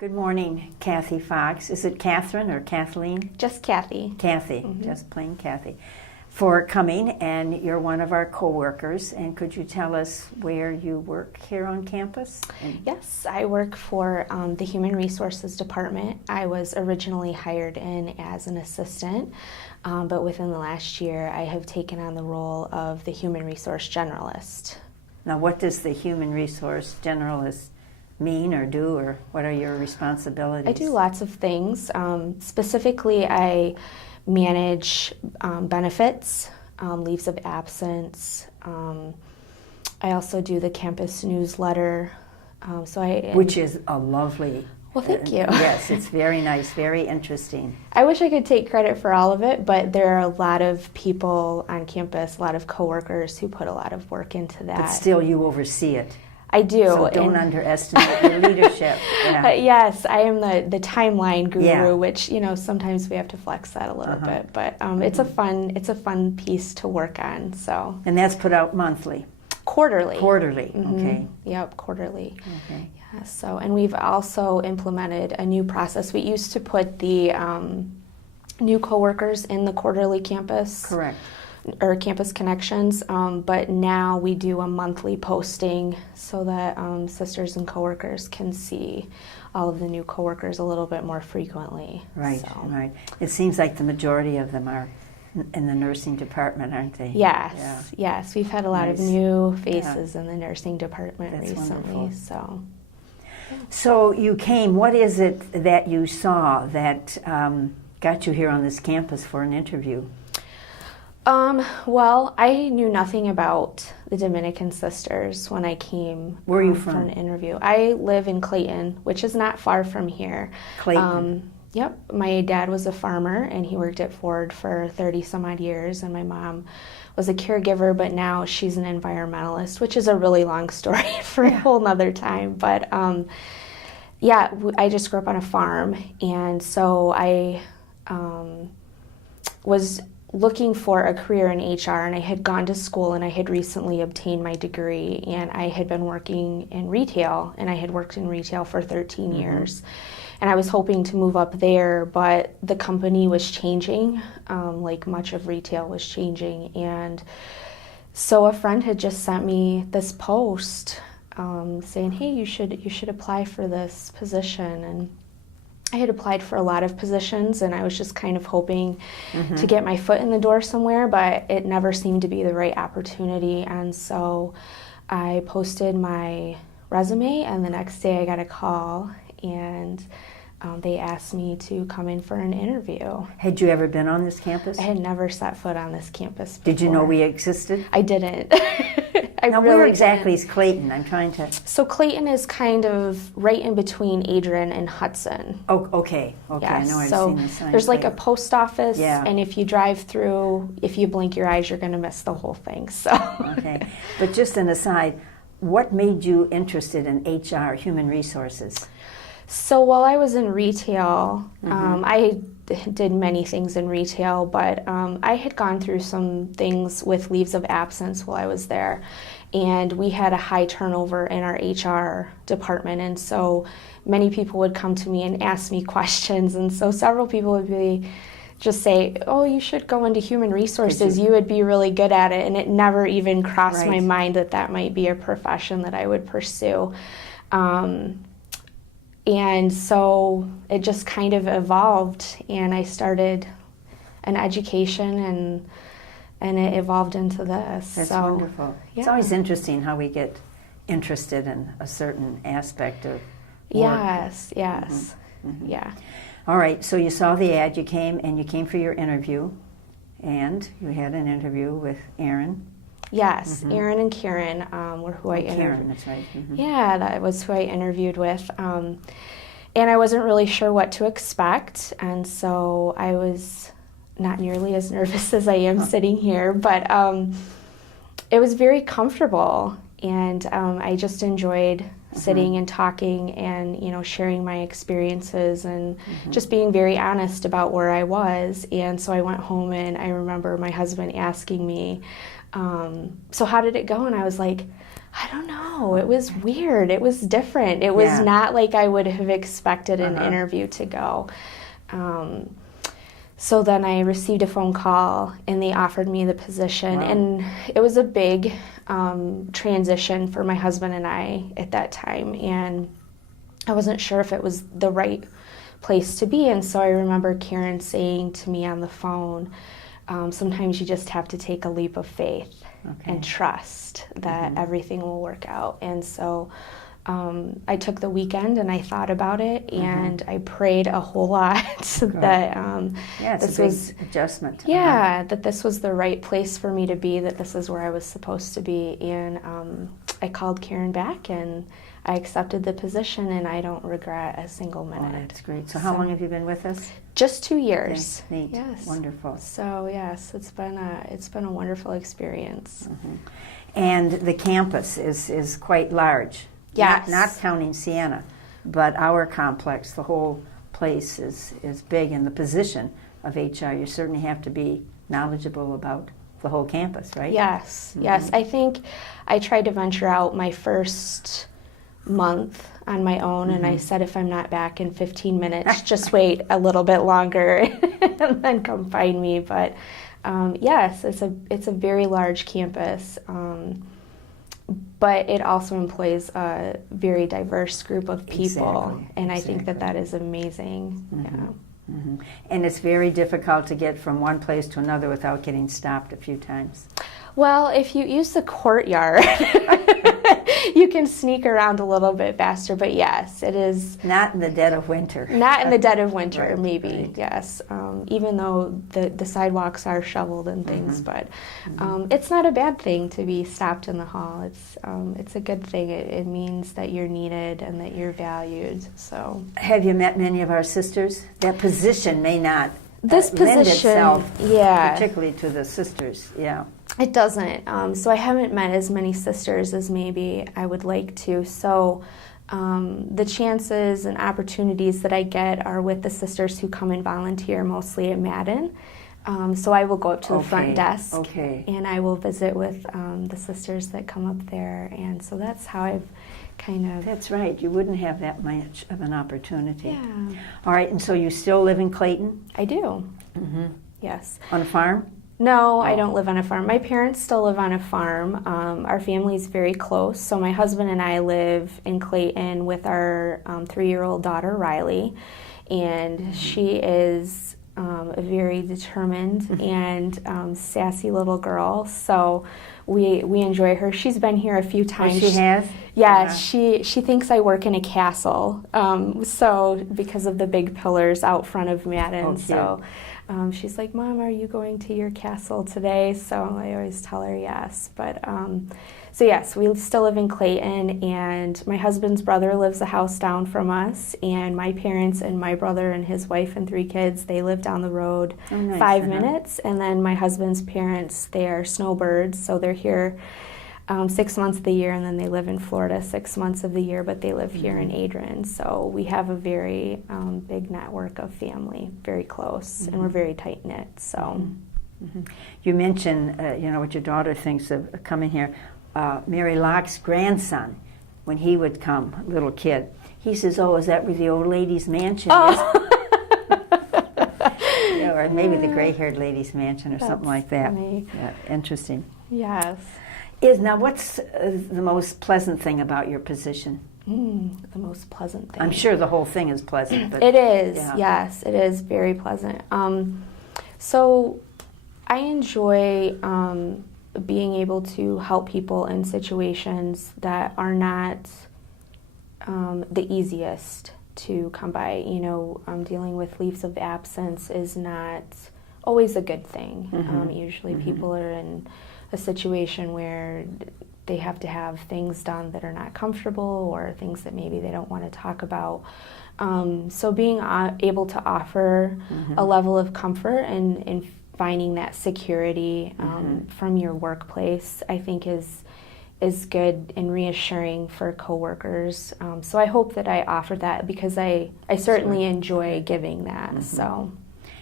Good morning, Cathy Fox. Is it Catherine or Kathleen? Just Cathy. Cathy, just plain Cathy, for coming, and you're one of our co-workers. And could you tell us where you work here on campus? Yes, I work for the Human Resources Department. I was originally hired in as an assistant, but within the last year I have taken on the role of the Human Resource Generalist. Now, what does the Human Resource Generalist mean or do, or what are your responsibilities? I do lots of things. Specifically, I manage benefits, leaves of absence. I also do the campus newsletter. Which is a lovely... Well, thank you. Yes, it's very nice, very interesting. I wish I could take credit for all of it, but there are a lot of people on campus, a lot of coworkers who put a lot of work into that. But still, you oversee it. I do. So don't underestimate your leadership. Yeah. Yes, I am the timeline guru, Yeah. which sometimes we have to flex that a little bit. But it's a fun piece to work on. So. And that's put out monthly. Quarterly. Quarterly. Mm-hmm. Okay. Yep, quarterly. Okay. Yeah. So, and we've also implemented a new process. We used to put the new coworkers in the quarterly campus. Correct. Or campus connections, but now we do a monthly posting so that sisters and coworkers can see all of the new coworkers a little bit more frequently. Right, so. right. It seems like the majority of them are in the nursing department, aren't they? Yes, Yeah. yes. We've had a lot Nice. of new faces in the nursing department That's recently. wonderful. So. So you came, what is it that you saw that got you here on this campus for an interview? Well, I knew nothing about the Dominican Sisters when I came Where are you for from? an interview. I live in Clayton, which is not far from here. Clayton. Yep. My dad was a farmer, and he worked at Ford for 30 some odd years, and my mom was a caregiver, but now she's an environmentalist, which is a really long story for a whole nother time. But I just grew up on a farm, and so I was looking for a career in HR, and I had gone to school, and I had recently obtained my degree, and I had been working in retail, and I had worked in retail for 13 years. And I was hoping to move up there, but the company was changing, like much of retail was changing. And so a friend had just sent me this post saying, hey, you should apply for this position. And I had applied for a lot of positions, and I was just kind of hoping to get my foot in the door somewhere, but it never seemed to be the right opportunity. And so I posted my resume, and the next day I got a call, and they asked me to come in for an interview. Had you ever been on this campus? I had never set foot on this campus before. Did you know we existed? I didn't. Now, really where exactly didn't. is Clayton? I'm trying to... So Clayton is kind of right in between Adrian and Hudson. Oh, okay. Okay, Yes. I know I've So seen the sign. there's like a Clayton. post office, Yeah. and if you drive through, if you blink your eyes, you're going to miss the whole thing. So. Okay. But just an aside, what made you interested in HR, human resources? So while I was in retail, I did many things in retail, but I had gone through some things with leaves of absence while I was there, and we had a high turnover in our HR department, and so many people would come to me and ask me questions, and so several people would just say, oh, you should go into human resources, you would be really good at it, and it never even crossed my mind that that might be a profession that I would pursue. And so it just kind of evolved, and I started an education, and it evolved into this. That's so wonderful. Yeah. It's always interesting how we get interested in a certain aspect of work. Yes. Yeah. All right, so you saw the ad, you came for your interview, and you had an interview with Aaron. Yes, Aaron and Karen were who I interviewed. Karen, that's right. Yeah, that was who I interviewed with. And I wasn't really sure what to expect, and so I was not nearly as nervous as I am sitting here, but it was very comfortable, and I just enjoyed sitting and talking and sharing my experiences and just being very honest about where I was. And so I went home, and I remember my husband asking me, so how did it go? And I was like, I don't know. It was weird. It was different. It was not like I would have expected an interview to go. So then I received a phone call and they offered me the position. Wow. And it was a big transition for my husband and I at that time. And I wasn't sure if it was the right place to be. And so I remember Karen saying to me on the phone, sometimes you just have to take a leap of faith and trust that everything will work out. And so I took the weekend and I thought about it and I prayed a whole lot that it's this a big adjustment. that this was the right place for me to be, that this is where I was supposed to be. And I called Karen back and I accepted the position, and I don't regret a single minute. Oh, that's great. So how long have you been with us? Just 2 years. Neat. Yes. Wonderful. So yes, it's been a wonderful experience. And the campus is quite large. Yes. Not counting Sienna, but our complex, the whole place is big. And the position of HR, you certainly have to be knowledgeable about the whole campus, right? Yes. Yes. I think I tried to venture out my first month on my own, and I said, if I'm not back in 15 minutes, just wait a little bit longer and then come find me. But yes, it's a very large campus, but it also employs a very diverse group of people, and I think that is amazing. And it's very difficult to get from one place to another without getting stopped a few times. Well, if you use the courtyard, you can sneak around a little bit faster, but yes, it is. Not in the dead of winter. Not in the dead of winter, maybe, right. yes. Even though the sidewalks are shoveled and things, but it's not a bad thing to be stopped in the hall. It's a good thing. It means that you're needed and that you're valued. So, have you met many of our sisters? That position may not this lend position, itself yeah, particularly to the sisters, It doesn't. So I haven't met as many sisters as maybe I would like to. So the chances and opportunities that I get are with the sisters who come and volunteer mostly at Madden. So I will go up to the front desk and I will visit with the sisters that come up there. And so that's how I've kind of... That's right. You wouldn't have that much of an opportunity. Yeah. All right. And so you still live in Clayton? I do. Yes. On a farm? No, I don't live on a farm. My parents still live on a farm. Our family is very close. So my husband and I live in Clayton with our 3-year-old daughter, Riley. And she is a very determined and sassy little girl. So we enjoy her. She's been here a few times. Oh, she has? Yeah, she thinks I work in a castle. So because of the big pillars out front of Madden. Oh, so she's like, Mom, are you going to your castle today? So I always tell her yes. But so yes, we still live in Clayton, and my husband's brother lives a house down from us, and my parents and my brother and his wife and 3 kids, they live down the road 5 minutes. And then my husband's parents, they are snowbirds, so they're here 6 months of the year, and then they live in Florida 6 months of the year, but they live here in Adrian. So we have a very big network of family, very close, and we're very tight-knit. So You mentioned, what your daughter thinks of coming here. Mary Locke's grandson, when he would come, little kid, he says, "Oh, is that where the old lady's mansion is?" Or maybe the gray-haired lady's mansion or something like that. Funny. Yeah, interesting. Yes. Now, what's the most pleasant thing about your position? The most pleasant thing. I'm sure the whole thing is pleasant. But it is, yeah. yes, it is very pleasant. So I enjoy being able to help people in situations that are not the easiest to come by. Dealing with leaves of absence is not always a good thing. Usually people are in a situation where they have to have things done that are not comfortable, or things that maybe they don't want to talk about. So being able to offer a level of comfort and finding that security from your workplace, I think is good and reassuring for coworkers. So I hope that I offer that, because I certainly enjoy giving that. So.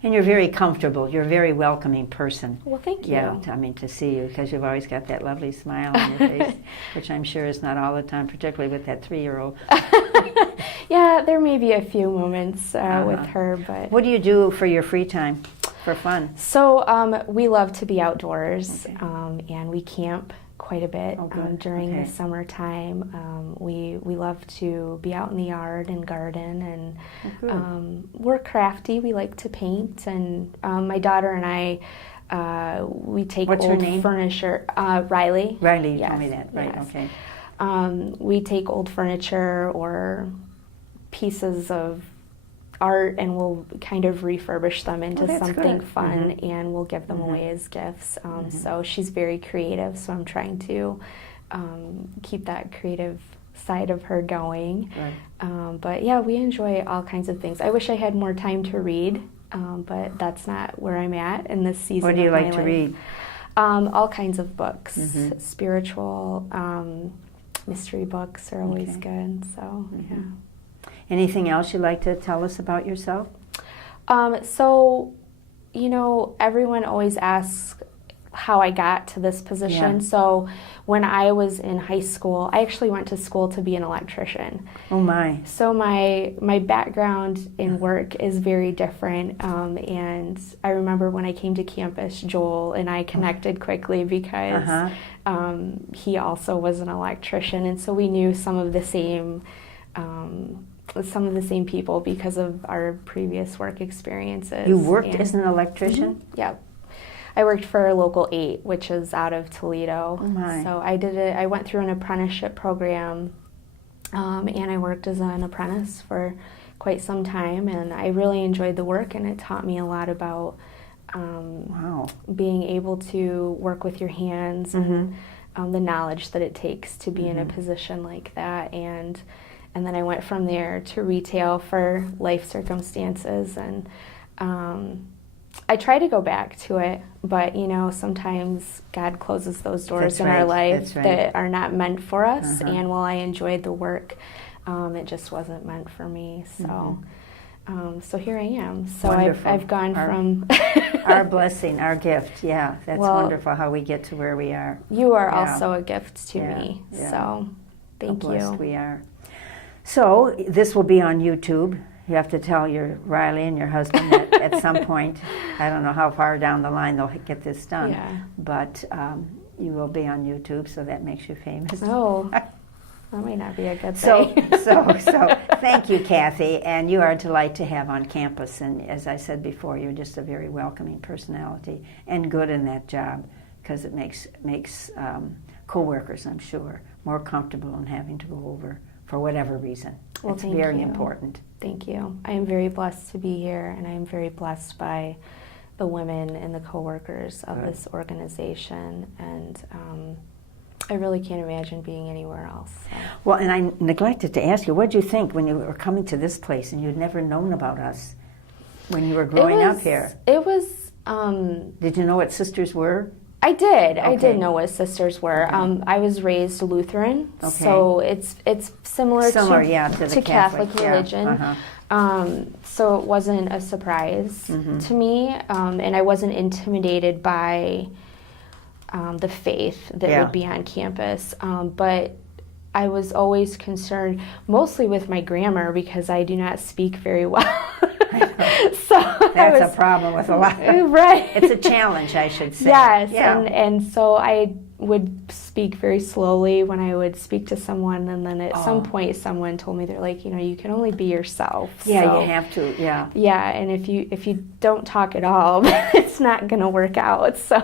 And you're very comfortable. You're a very welcoming person. Well, thank you. Yeah, I mean, to see you, because you've always got that lovely smile on your face, which I'm sure is not all the time, particularly with that 3-year-old. Yeah, there may be a few moments with her, but... What do you do for your free time, for fun? So we love to be outdoors, and we camp quite a bit during the summertime. We love to be out in the yard and garden, and we're crafty. We like to paint, and my daughter and I, we take old furniture. Riley. Riley, you told me that, right? Yes. Okay. We take old furniture or pieces of art, and we'll kind of refurbish them into something fun, and we'll give them away as gifts. So she's very creative, so I'm trying to keep that creative side of her going. Right. But yeah, we enjoy all kinds of things. I wish I had more time to read, but that's not where I'm at in this season. What do you of my like to life. read? All kinds of books, spiritual, mystery books are always good. So yeah. Anything else you'd like to tell us about yourself? So, you know, everyone always asks how I got to this position. Yeah. So when I was in high school, I actually went to school to be an electrician. Oh my. So my background in work is very different. And I remember when I came to campus, Joel and I connected quickly because he also was an electrician. And so we knew some of the same people because of our previous work experiences. You worked as an electrician? Yep. I worked for Local 8, which is out of Toledo. Oh my. So I went through an apprenticeship program, and I worked as an apprentice for quite some time, and I really enjoyed the work, and it taught me a lot about being able to work with your hands and the knowledge that it takes to be in a position like that. And then I went from there to retail for life circumstances, and I try to go back to it, but you know, sometimes God closes those doors in our life that are not meant for us, and while I enjoyed the work, it just wasn't meant for me. So so here I am. So I've gone from our blessing, our gift. Yeah, that's wonderful how we get to where we are. You are also a gift to me. So thank you. How blessed we are. So this will be on YouTube. You have to tell your Riley and your husband that at some point, I don't know how far down the line they'll get this done, but you will be on YouTube, so that makes you famous. Oh, that might not be a good thing. So thank you, Cathy, and you are a delight to have on campus. And as I said before, you're just a very welcoming personality and good in that job, because it makes coworkers, I'm sure, more comfortable in having to go over for whatever reason. Well, it's very important. Thank you. I am very blessed to be here, and I am very blessed by the women and the coworkers of this organization, and I really can't imagine being anywhere else. So. Well, and I neglected to ask you, what did you think when you were coming to this place and you'd never known about us when you were growing up here? It was... Did you know what sisters were? I did. Okay. I did know what sisters were. Okay. I was raised Lutheran, so it's similar to the Catholic religion. Yeah. So it wasn't a surprise to me, and I wasn't intimidated by the faith that would be on campus. But I was always concerned, mostly with my grammar, because I do not speak very well. So that's a problem with a lot. Right. It's a challenge, I should say. Yes, and so I would speak very slowly when I would speak to someone, and then at some point someone told me, they're like, you know, you can only be yourself. Yeah, so, you have to, Yeah, and if you don't talk at all, it's not going to work out. So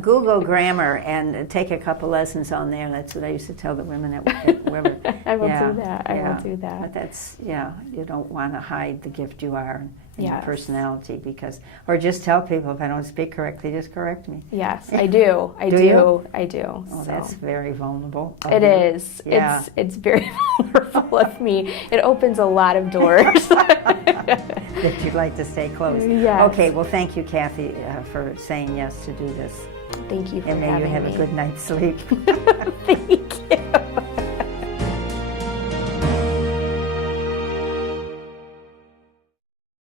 Google grammar and take a couple lessons on there. That's what I used to tell the women that would I will do that. I will do that. But that's, you don't want to hide the gift you are and your personality, or just tell people, if I don't speak correctly, just correct me. Yes, I do. I do. Oh, that's very vulnerable. It is. Yeah. It's very vulnerable of me. It opens a lot of doors. That you'd like to stay close. Yes. Okay, well, thank you, Cathy, for saying yes to do this. Thank you for having me. And may you have a good night's sleep. Thank you.